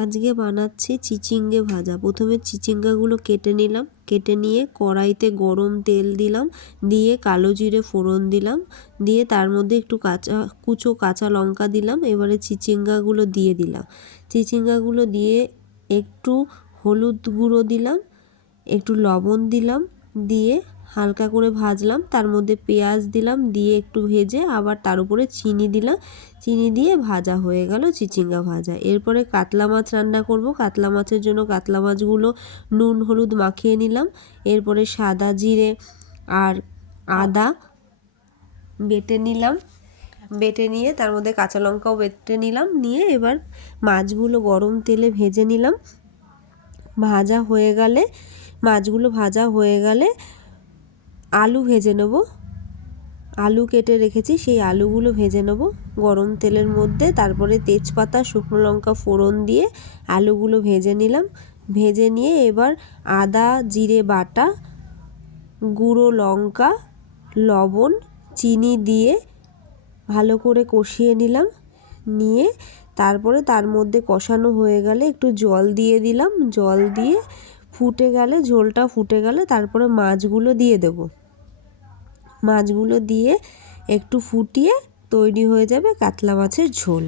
আজকে বানাচ্ছি চিচিঙ্গে ভাজা। প্রথমে চিচিঙ্গাগুলো কেটে নিলাম, কেটে নিয়ে কড়াইতে গরম তেল দিলাম, দিয়ে কালো জিরে ফোড়ন দিলাম, দিয়ে তার মধ্যে একটু কুচো কাঁচা লঙ্কা দিলাম। এবারে চিচিঙ্গাগুলো দিয়ে দিলাম, চিচিঙ্গাগুলো দিয়ে একটু হলুদ গুঁড়ো দিলাম, একটু লবণ দিলাম, দিয়ে হালকা করে ভাজলাম। তার মধ্যে পেঁয়াজ দিলাম, দিয়ে একটু ভেজে আবার তার উপরে চিনি দিলাম, চিনি দিয়ে ভাজা হয়ে গেল চিচিঙ্গা ভাজা। এরপরে কাতলা মাছ রান্না করব। কাতলা মাছের জন্য কাতলা মাছগুলো নুন হলুদ মাখিয়ে নিলাম। এরপরে সাদা জিরে আর আদা বেটে নিলাম, বেটে নিয়ে তার মধ্যে কাঁচা লঙ্কাও বেটে নিলাম, নিয়ে এবার মাছগুলো গরম তেলে ভেজে নিলাম। মাছগুলো ভাজা হয়ে গেলে আলু ভেজে নেব। আলু কেটে রেখেছি, সেই আলুগুলো ভেজে নেব গরম তেলের মধ্যে। তারপরে তেজপাতা শুকনো লঙ্কা ফোড়ন দিয়ে আলুগুলো ভেজে নিলাম। ভেজে নিয়ে এবার আদা জিরে বাটা, গুঁড়ো লঙ্কা, লবণ, চিনি দিয়ে ভালো করে কষিয়ে নিলাম। নিয়ে তারপরে তার মধ্যে কষানো হয়ে গেলে একটু জল দিয়ে দিলাম। জল দিয়ে ফুটে গেলে, ঝোলটা ফুটে গেলে তারপরে মাছগুলো দিয়ে দেব। মাছগুলো দিয়ে একটু ফুটিয়ে তৈরি হয়ে যাবে কাতলা মাছের ঝোল।